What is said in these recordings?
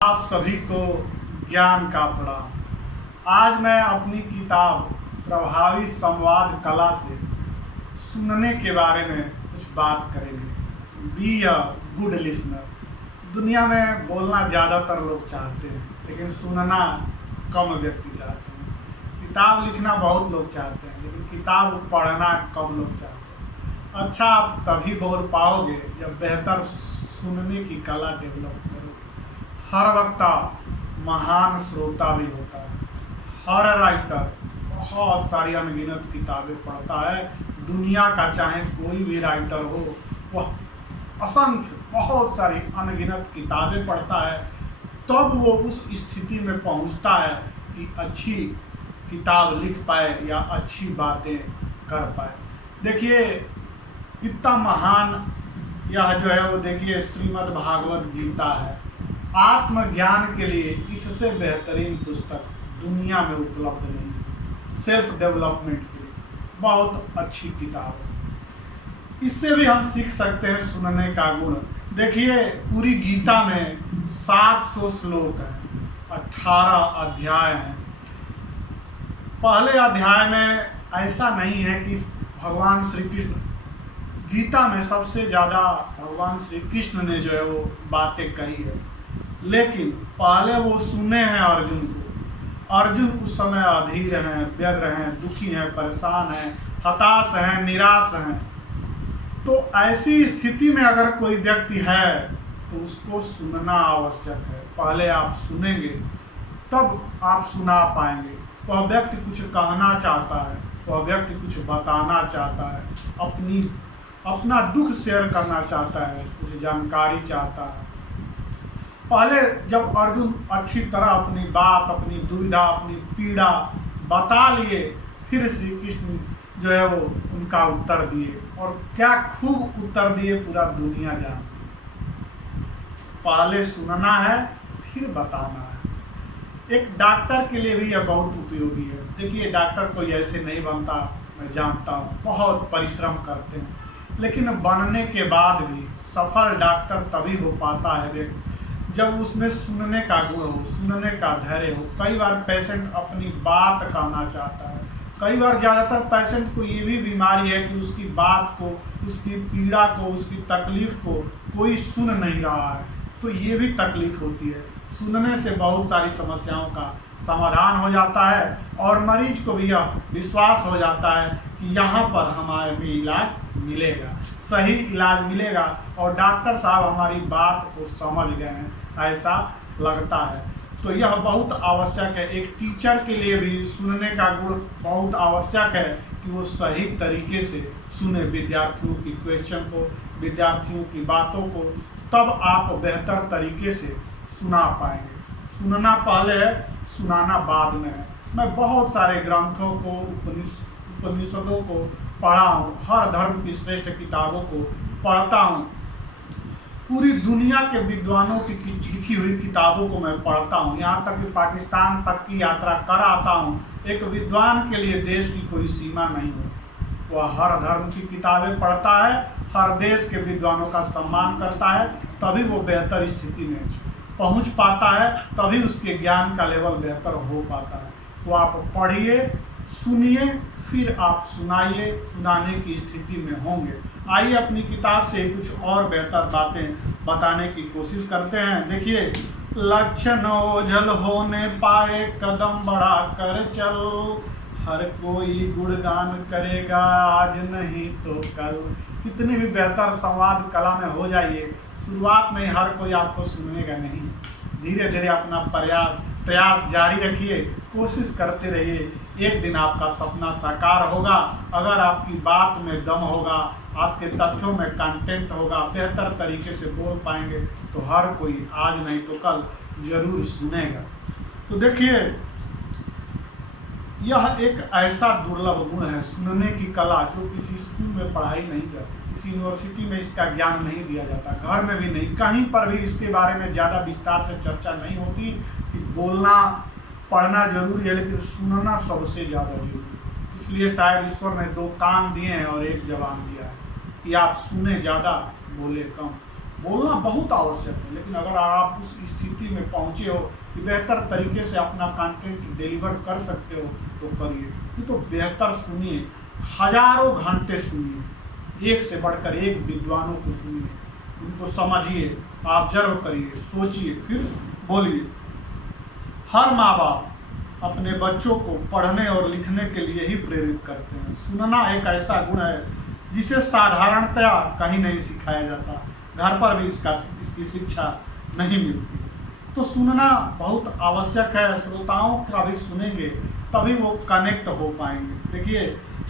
आप सभी को ज्ञान का प्रणाम। आज मैं अपनी किताब प्रभावी संवाद कला से सुनने के बारे में कुछ बात करेंगे। B a good listener. दुनिया में बोलना ज़्यादातर लोग चाहते हैं, लेकिन सुनना कम व्यक्ति चाहते हैं। किताब लिखना बहुत लोग चाहते हैं, लेकिन किताब पढ़ना कम लोग चाहते हैं। अच्छा, आप तभी बोल पाओगे जब बेहतर सुनने की कला डेवलप करोगे। हर वक्ता महान श्रोता भी होता है। हर राइटर बहुत सारी अनगिनत किताबें पढ़ता है। दुनिया का चाहे कोई भी राइटर हो, वह असंख्य बहुत सारी अनगिनत किताबें पढ़ता है, तब वो उस स्थिति में पहुंचता है कि अच्छी किताब लिख पाए या अच्छी बातें कर पाए। देखिए कितना महान यह जो है वो देखिए श्रीमद् भागवत गीता है। आत्मज्ञान के लिए इससे बेहतरीन पुस्तक दुनिया में उपलब्ध नहीं। सेल्फ डेवलपमेंट के लिए बहुत अच्छी किताब है। इससे भी हम सीख सकते हैं सुनने का गुण। देखिए पूरी गीता में 700 श्लोक हैं, 18 अध्याय हैं। पहले अध्याय में ऐसा नहीं है कि भगवान श्री कृष्ण, गीता में सबसे ज़्यादा भगवान श्री कृष्ण ने जो है वो बातें कही है, लेकिन पहले वो सुने हैं अर्जुन को। अर्जुन उस समय अधीर हैं, व्यग्र हैं, दुखी हैं, परेशान हैं, हताश हैं, निराश हैं। तो ऐसी स्थिति में अगर कोई व्यक्ति है तो उसको सुनना आवश्यक है। पहले आप सुनेंगे तब आप सुना पाएंगे। वह व्यक्ति कुछ कहना चाहता है, वह व्यक्ति कुछ बताना चाहता है, अपना दुख शेयर करना चाहता है, कुछ जानकारी चाहता है। पहले जब अर्जुन अच्छी तरह अपनी बात, अपनी दुविधा, अपनी पीड़ा बता लिए, फिर श्री कृष्ण जो है वो उनका उत्तर दिए, और क्या खूब उत्तर दिए, पूरा दुनिया जानती है। पहले सुनना है फिर बताना है। एक डॉक्टर के लिए भी यह बहुत उपयोगी है। देखिए डॉक्टर कोई ऐसे नहीं बनता, मैं जानता हूँ, बहुत परिश्रम करते हैं, लेकिन बनने के बाद भी सफल डॉक्टर तभी हो पाता है व्यक्ति जब उसमें सुनने का गुण हो, सुनने का धैर्य हो। कई बार पेशेंट अपनी बात कहना चाहता है। कई बार ज़्यादातर पेशेंट को ये भी बीमारी है कि उसकी बात को, उसकी पीड़ा को, उसकी तकलीफ को कोई सुन नहीं रहा है, तो ये भी तकलीफ होती है। सुनने से बहुत सारी समस्याओं का समाधान हो जाता है, और मरीज को भी यह विश्वास हो जाता है कि यहाँ पर हमारे भी इलाज मिलेगा, सही इलाज मिलेगा, और डॉक्टर साहब हमारी बात को समझ गए हैं, ऐसा लगता है। तो यह बहुत आवश्यक है। एक टीचर के लिए भी सुनने का गुण बहुत आवश्यक है कि वो सही तरीके से सुने विद्यार्थियों की क्वेश्चन को, विद्यार्थियों की बातों को, तब आप बेहतर तरीके से सुना पाएंगे। सुनना पहले है, सुनाना बाद में है। मैं बहुत सारे ग्रंथों को, उपनिषदों को पढ़ा हूँ, हर धर्म की श्रेष्ठ किताबों को पढ़ता हूँ, पूरी दुनिया के विद्वानों की लिखी हुई किताबों को मैं पढ़ता हूँ, यहाँ तक कि पाकिस्तान तक की यात्रा कर आता हूँ। एक विद्वान के लिए देश की कोई सीमा नहीं हो। वह हर धर्म की किताबें पढ़ता है, हर देश के विद्वानों का सम्मान करता है, तभी वो बेहतर स्थिति में पहुँच पाता है, तभी उसके ज्ञान का लेवल बेहतर हो पाता है। तो आप पढ़िए, सुनिए, फिर आप सुनाइए, सुनाने की स्थिति में होंगे। आइए अपनी किताब से कुछ और बेहतर बातें बताने की कोशिश करते हैं। देखिए, लक्ष्य न ओझल होने पाए, कदम बढ़ा कर चल, हर कोई गुणगान करेगा आज नहीं तो कल। कितनी भी बेहतर संवाद कला में हो जाइए, शुरुआत में हर कोई आपको सुनेगा नहीं। धीरे धीरे अपना प्रयास जारी रखिए, कोशिश करते रहिए। एक दिन आपका सपना साकार होगा। अगर आपकी बात में दम होगा, आपके तथ्यों में कंटेंट होगा, बेहतर तरीके से बोल पाएंगे, तो हर कोई आज नहीं तो कल जरूर सुनेगा। तो देखिए, यह एक ऐसा दुर्लभ गुण है, सुनने की कला, जो किसी स्कूल में पढ़ाई नहीं जाती, किसी यूनिवर्सिटी में इसका ज्ञान नहीं दिया जाता, घर में भी नहीं, कहीं पर भी इसके बारे में ज़्यादा विस्तार से चर्चा नहीं होती कि बोलना पढ़ना जरूरी है, लेकिन सुनना सबसे ज़्यादा जरूरी है। इसलिए शायद ईश्वर ने 2 कान दिए हैं और 1 जबान दिया है कि आप सुने ज़्यादा, बोले कम। बोलना बहुत आवश्यक है, लेकिन अगर आप उस स्थिति में पहुंचे हो कि बेहतर तरीके से अपना कंटेंट डिलीवर कर सकते हो तो करिए, नहीं तो बेहतर सुनिए, हजारों घंटे सुनिए, एक से बढ़कर एक विद्वानों को सुनिए, उनको समझिए, ऑब्जर्व करिए, सोचिए, फिर बोलिए। हर माँ बाप अपने बच्चों को पढ़ने और लिखने के लिए ही प्रेरित करते हैं। सुनना एक ऐसा गुण है जिसे साधारणतया कहीं नहीं सिखाया जाता, घर पर भी इसकी शिक्षा नहीं मिलती। तो सुनना बहुत आवश्यक है। श्रोताओं का भी सुनेंगे तभी वो कनेक्ट हो पाएंगे। देखिए,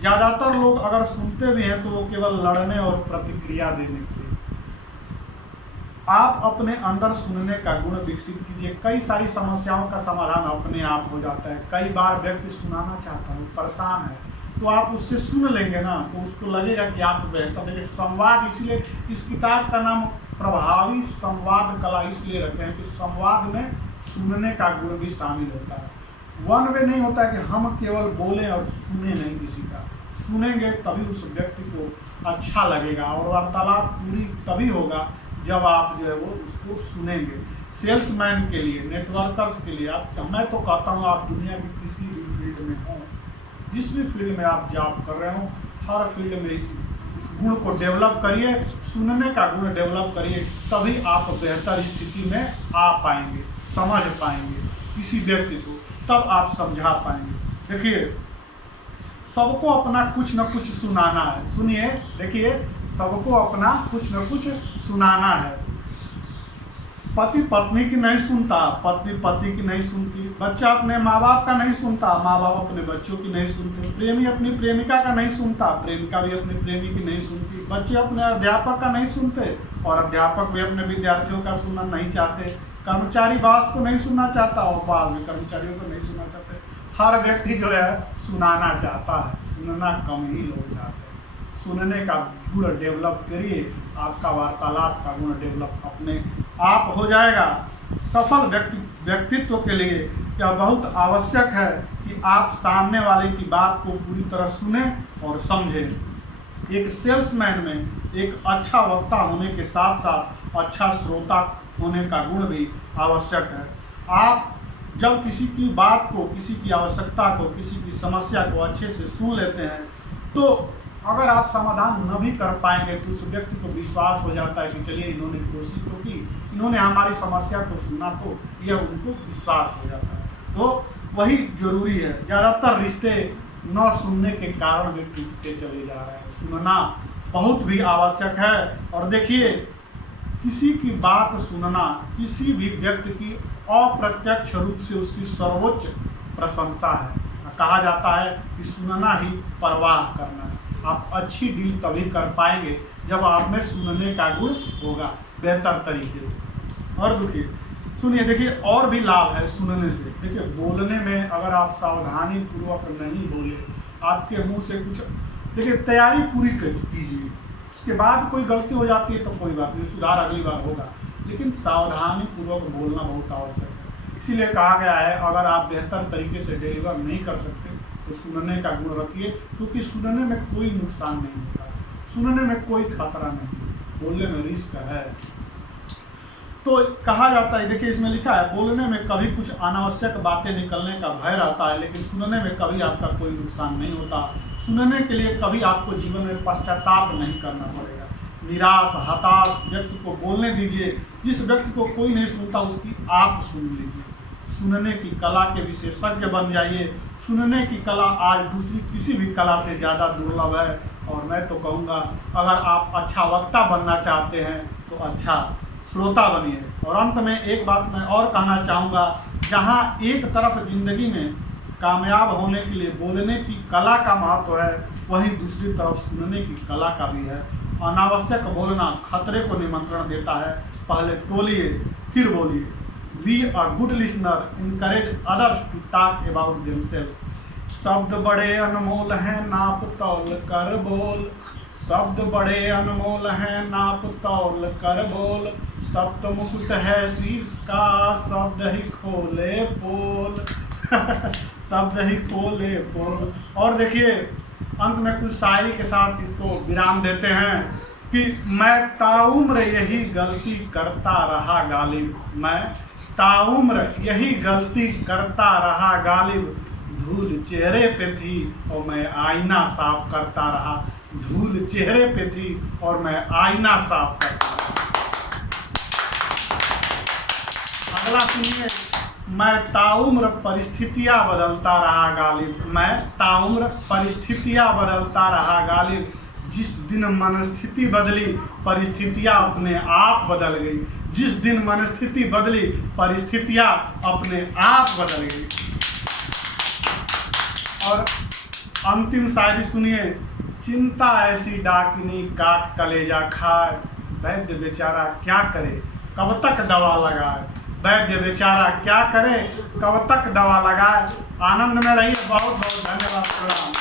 ज़्यादातर लोग अगर सुनते भी हैं तो वो केवल लड़ने और प्रतिक्रिया देने के लिए। आप अपने अंदर सुनने का गुण विकसित कीजिए, कई सारी समस्याओं का समाधान अपने आप हो जाता है। कई बार व्यक्ति सुनाना चाहता है, परेशान है, तो आप उससे सुन लेंगे ना, तो उसको लगेगा कि आप बेहतर। देखिए, संवाद, इसलिए इस किताब का नाम प्रभावी संवाद कला इसलिए रखे हैं कि संवाद में सुनने का गुण भी शामिल होता है। वन वे नहीं होता है कि हम केवल बोलें और सुने नहीं किसी का। सुनेंगे तभी उस व्यक्ति को अच्छा लगेगा, और वार्तालाप पूरी तभी होगा जब आप जो है वो उसको सुनेंगे। सेल्समैन के लिए, नेटवर्कर्स के लिए, आप, मैं तो कहता हूँ आप दुनिया की किसी भी फील्ड में हो, जिस भी फील्ड में आप जॉब कर रहे हो, हर फील्ड में इस गुण को डेवलप करिए, सुनने का गुण डेवलप करिए, तभी आप बेहतर स्थिति में आ पाएंगे, समझ पाएंगे किसी व्यक्ति को, तब आप समझा पाएंगे। देखिए, सबको अपना कुछ न कुछ सुनाना है। सुनिए, देखिए, सबको अपना कुछ न कुछ सुनाना है। पति पत्नी की नहीं सुनता, पत्नी पति की नहीं सुनती, बच्चा अपने माँ बाप का नहीं सुनता, माँ बाप अपने बच्चों की नहीं सुनते, प्रेमी अपनी प्रेमिका का नहीं सुनता, प्रेमिका भी अपनी प्रेमी की नहीं सुनती, बच्चे अपने अध्यापक का नहीं सुनते और अध्यापक भी अपने विद्यार्थियों का सुनना नहीं चाहते, कर्मचारी बॉस को नहीं सुनना चाहता और बॉस भी कर्मचारियों को नहीं सुनना चाहते। हर व्यक्ति जो है सुनाना चाहता है, सुनना कम ही लोग चाहते हैं। सुनने का गुण डेवलप करिए, आपका वार्तालाप का गुण डेवलप अपने आप हो जाएगा। सफल व्यक्तित्व के लिए यह बहुत आवश्यक है कि आप सामने वाले की बात को पूरी तरह सुने और समझें। एक सेल्समैन में एक अच्छा वक्ता होने के साथ साथ अच्छा श्रोता होने का गुण भी आवश्यक है। आप जब किसी की बात को, किसी की आवश्यकता को, किसी की समस्या को अच्छे से सुन लेते हैं, तो अगर आप समाधान न भी कर पाएंगे तो उस व्यक्ति को विश्वास हो जाता है कि चलिए इन्होंने कोशिश तो की, इन्होंने हमारी समस्या को सुना, तो यह उनको विश्वास हो जाता है। तो वही जरूरी है। ज़्यादातर रिश्ते न सुनने के कारण भी टूटते चले जा रहे हैं। सुनना बहुत भी आवश्यक है। और देखिए, किसी की बात सुनना किसी भी व्यक्ति की अप्रत्यक्ष रूप से उसकी सर्वोच्च प्रशंसा है। कहा जाता है कि सुनना ही परवाह करना है। आप अच्छी डील तभी कर पाएंगे जब आप में सुनने का गुण होगा बेहतर तरीके से। और देखिए, सुनिए, देखिए, और भी लाभ है सुनने से। देखिए, बोलने में अगर आप सावधानी पूर्वक नहीं बोले, आपके मुंह से कुछ, देखिए, तैयारी पूरी कीजिए, उसके बाद कोई गलती हो जाती है तो कोई बात नहीं, सुधार अगली बार होगा, लेकिन सावधानी पूर्वक बोलना बहुत आवश्यक है। इसीलिए कहा गया है, अगर आप बेहतर तरीके से डिलीवर नहीं कर सकते तो सुनने का गुण रखिए, क्योंकि सुनने में कोई नुकसान नहीं होता, सुनने में कोई खतरा नहीं, बोलने में रिस्क है। तो कहा जाता है, देखिए इसमें लिखा है, बोलने में कभी कुछ अनावश्यक बातें निकलने का भय रहता है, लेकिन सुनने में कभी आपका कोई नुकसान नहीं होता। सुनने के लिए कभी आपको जीवन में पश्चाताप नहीं करना पड़ेगा। निराश, हताश व्यक्ति को बोलने दीजिए। जिस व्यक्ति को कोई नहीं सुनता उसकी आप सुन लीजिए। सुनने की कला के विशेषज्ञ बन जाइए। सुनने की कला आज दूसरी किसी भी कला से ज़्यादा दुर्लभ है। और मैं तो कहूँगा, अगर आप अच्छा वक्ता बनना चाहते हैं तो अच्छा श्रोता बनिए। और अंत में एक बात मैं और कहना चाहूँगा, जहाँ एक तरफ जिंदगी में कामयाब होने के लिए बोलने की कला का महत्व है, वहीं दूसरी तरफ सुनने की कला का भी है। अनावश्यक बोलना खतरे को निमंत्रण देता है। पहले तोलिए फिर बोलिए। Be a good listener, encourage others to talk about themselves. शब्द बड़े अनमोल हैं, नाप तौल कर बोल। शब्द बड़े अनमोल हैं, नाप तौल कर बोल। सप्त मुकुट है शीर्ष का, शब्द ही खोले पोल। शब्द ही खोले पोल। और देखिए, अंत में कुछ शायरी के साथ इसको विराम देते हैं। कि मैं ताउम्र यही गलती करता रहा गालिब, मैं ताउम्र यही गलती करता रहा गालिब। धूल चेहरे पे थी और मैं आईना साफ करता रहा, धूल चेहरे पे थी और मैं आईना साफ करता रहा। अगला सुनिए, मैं ताउम्र परिस्थितियां बदलता रहा गालिब, मैं ताउम्र परिस्थितियां बदलता रहा गालिब। जिस दिन मनस्थिति बदली परिस्थितियां अपने आप बदल गई, जिस दिन मनस्थिति बदली परिस्थितियां अपने आप बदल गई। और अंतिम शायरी सुनिए, चिंता ऐसी डाकिनी काट कलेजा खाए, वैद्य बेचारा क्या करे कब तक दवा लगाए, वैद्य बेचारा क्या करे कब तक दवा लगाए। आनंद में रहिए, बहुत बहुत धन्यवाद, प्रणाम।